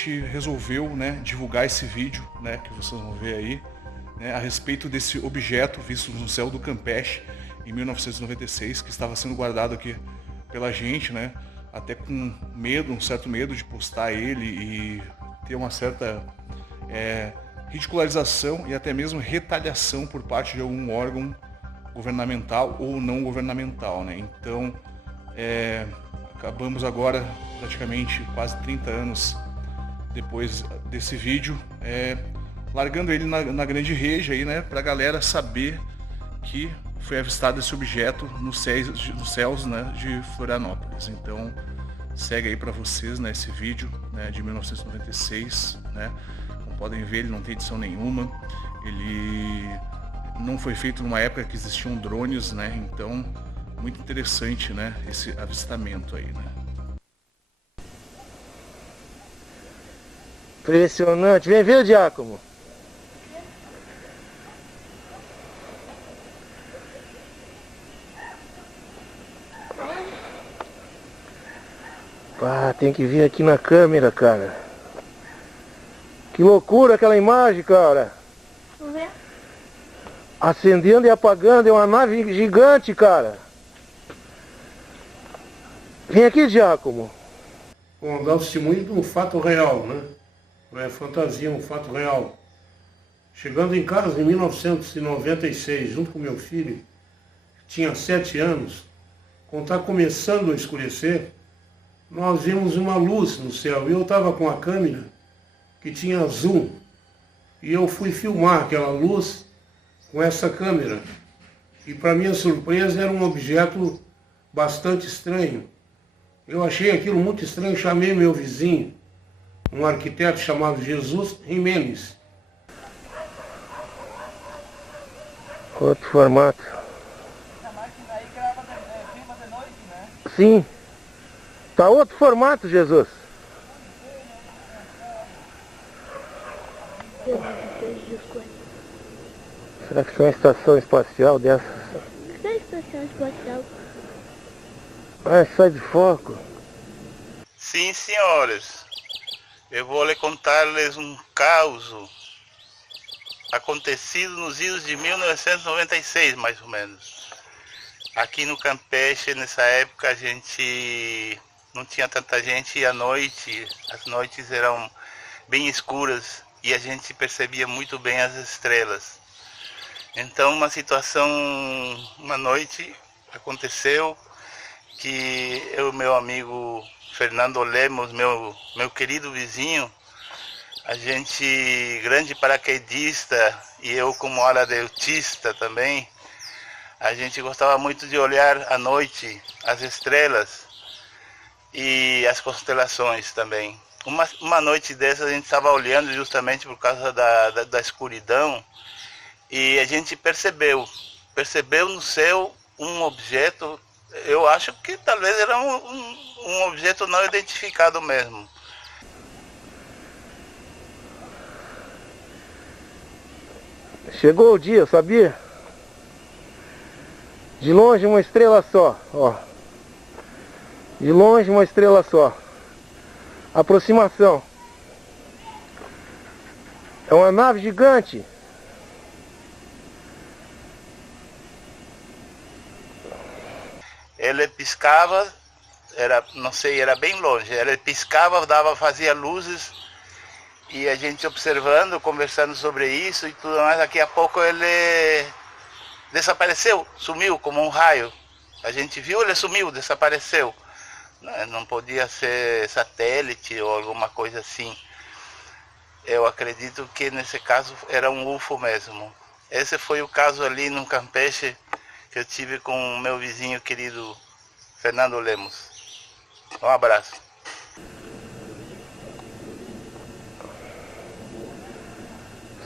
gente resolveu, né, divulgar esse vídeo, né, que vocês vão ver aí, né, a respeito desse objeto visto no céu do Campeche em 1996, que estava sendo guardado aqui pela gente, né, até com medo, um certo medo de postar ele e ter uma certa ridicularização e até mesmo retaliação por parte de algum órgão governamental ou não governamental, né? Então, acabamos agora, praticamente quase 30 anos depois desse vídeo, largando ele na grande rede aí, né, pra galera saber que foi avistado esse objeto nos céus, né, de Florianópolis. Então, segue aí para vocês, né, esse vídeo, né, de 1996, né? Como podem ver, ele não tem edição nenhuma. Ele não foi feito numa época que existiam drones, né? Então, muito interessante, né, esse avistamento aí, né? Impressionante. Vem ver, Giacomo. Ah, tem que vir aqui na câmera, cara. Que loucura aquela imagem, cara. Vamos ver? Acendendo e apagando, é uma nave gigante, cara. Vem aqui, Giacomo. Bom, dá o testemunho de um fato real, né? Não é fantasia, é um fato real. Chegando em casa em 1996, junto com meu filho, que tinha 7 anos, quando está começando a escurecer, nós vimos uma luz no céu. E eu estava com a câmera que tinha zoom. E eu fui filmar aquela luz com essa câmera. E para minha surpresa era um objeto bastante estranho. Eu achei aquilo muito estranho, chamei meu vizinho, um arquiteto chamado Jesus Jimenez. Outro formato. A máquina aí grava filma de noite, né? Sim. Tá outro formato, Jesus. Será que é uma estação espacial dessa? Que é estação espacial? Ah, sai de foco. Sim, senhores. Eu vou lhe contar-lhes um caso acontecido nos idos de 1996, mais ou menos. Aqui no Campeche, nessa época, a gente não tinha tanta gente e à noite, as noites eram bem escuras e a gente percebia muito bem as estrelas. Então, uma noite aconteceu que eu e meu amigo Fernando Lemos, meu querido vizinho, a gente, grande paraquedista, e eu como aradeutista também, a gente gostava muito de olhar à noite as estrelas e as constelações também. Uma noite dessas a gente estava olhando justamente por causa da escuridão e a gente percebeu no céu um objeto, eu acho que talvez era um objeto não identificado mesmo. Chegou o dia, sabia? De longe uma estrela só, ó. De longe uma estrela só. Aproximação. É uma nave gigante. Ele piscava, era bem longe. Ele piscava, fazia luzes e a gente observando, conversando sobre isso e tudo mais. Daqui a pouco ele desapareceu, sumiu como um raio. A gente viu, ele sumiu, desapareceu. Não podia ser satélite ou alguma coisa assim. Eu acredito que nesse caso era um UFO mesmo. Esse foi o caso ali no Campeche que eu tive com o meu vizinho querido Fernando Lemos. Um abraço.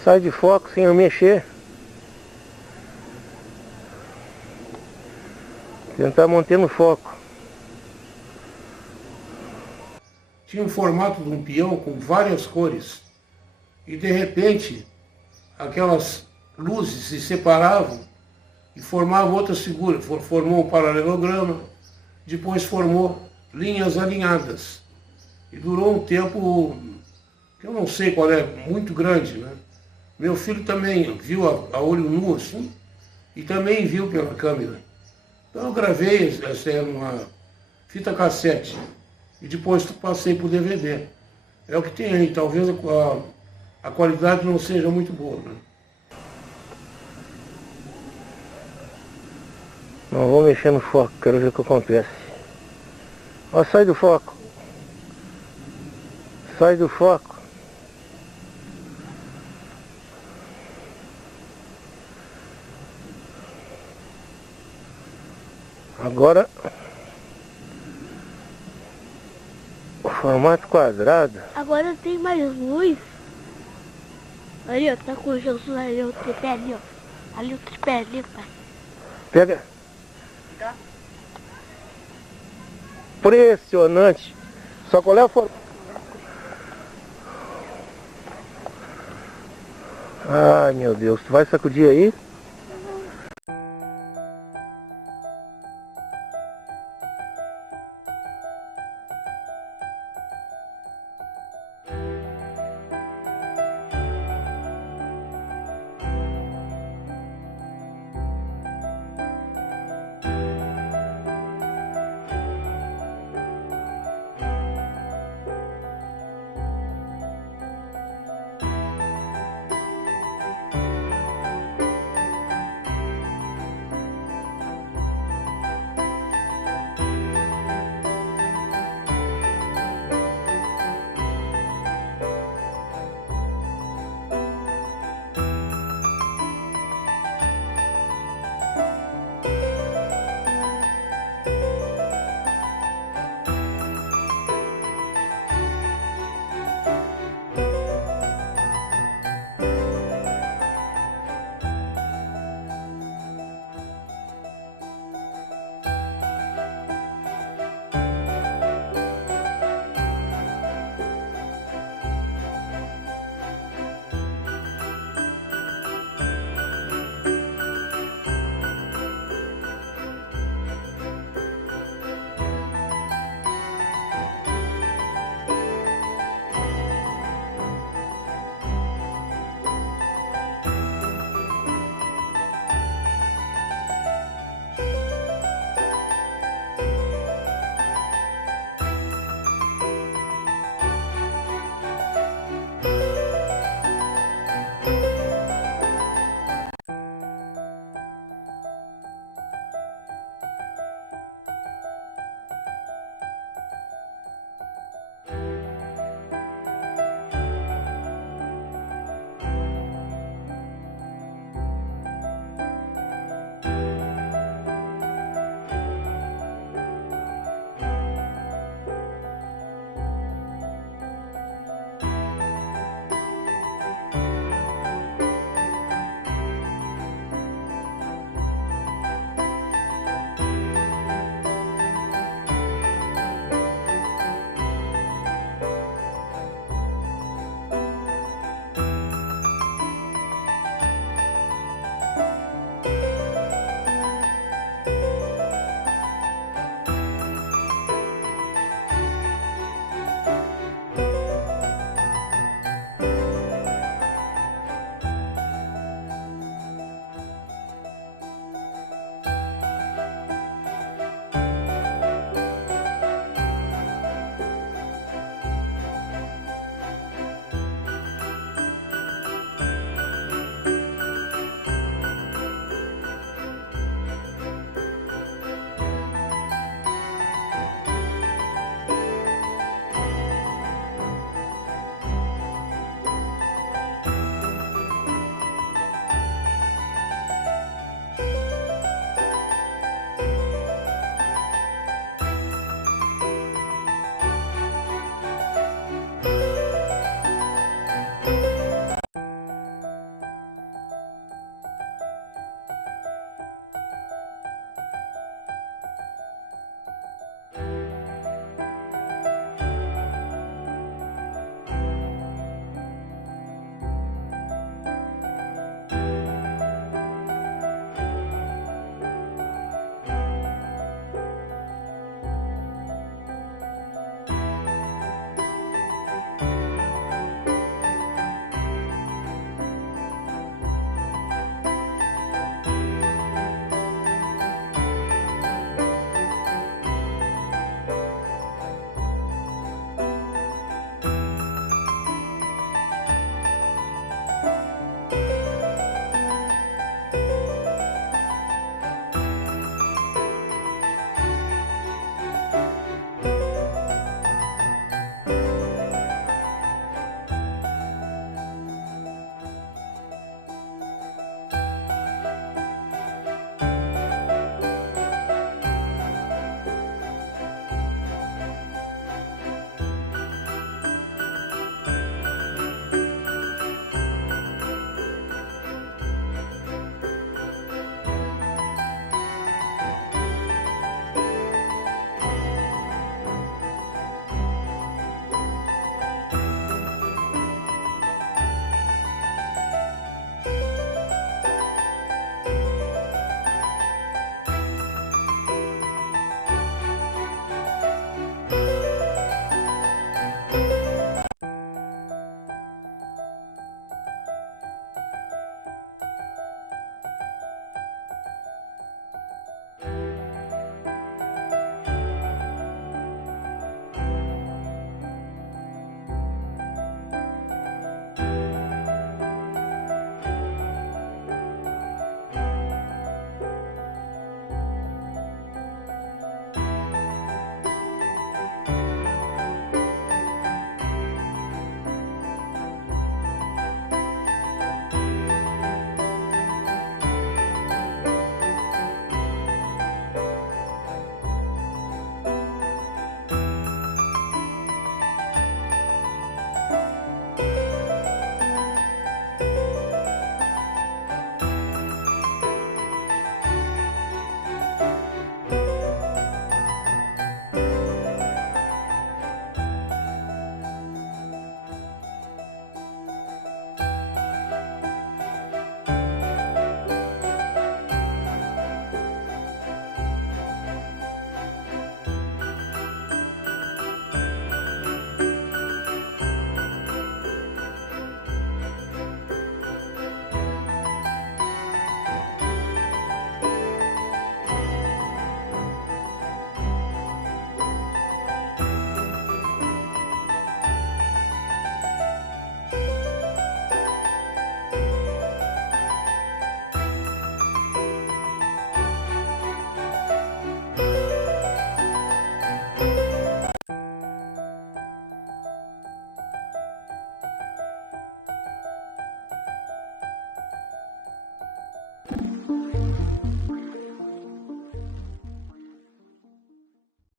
Sai de foco sem eu mexer. Tentar manter no foco. Tinha um formato de um peão com várias cores. E de repente, aquelas luzes se separavam e formavam outras figuras. Formou um paralelograma, depois formou linhas alinhadas. E durou um tempo que eu não sei qual é, muito grande, né? Meu filho também viu a olho nu, assim, e também viu pela câmera. Então eu gravei essa numa fita cassete e depois passei para o DVD. É o que tem aí, talvez a qualidade não seja muito boa, né? Não vou mexer no foco, quero ver o que acontece. Ó, sai do foco. Sai do foco. Agora o formato quadrado. Agora tem mais luz. Ali, ó, tá com Jesus ali, o tripé ali, ó. Ali o tripé ali, pai. Pega. Impressionante. Só qual é a forma? Ai, meu Deus, tu vai sacudir aí?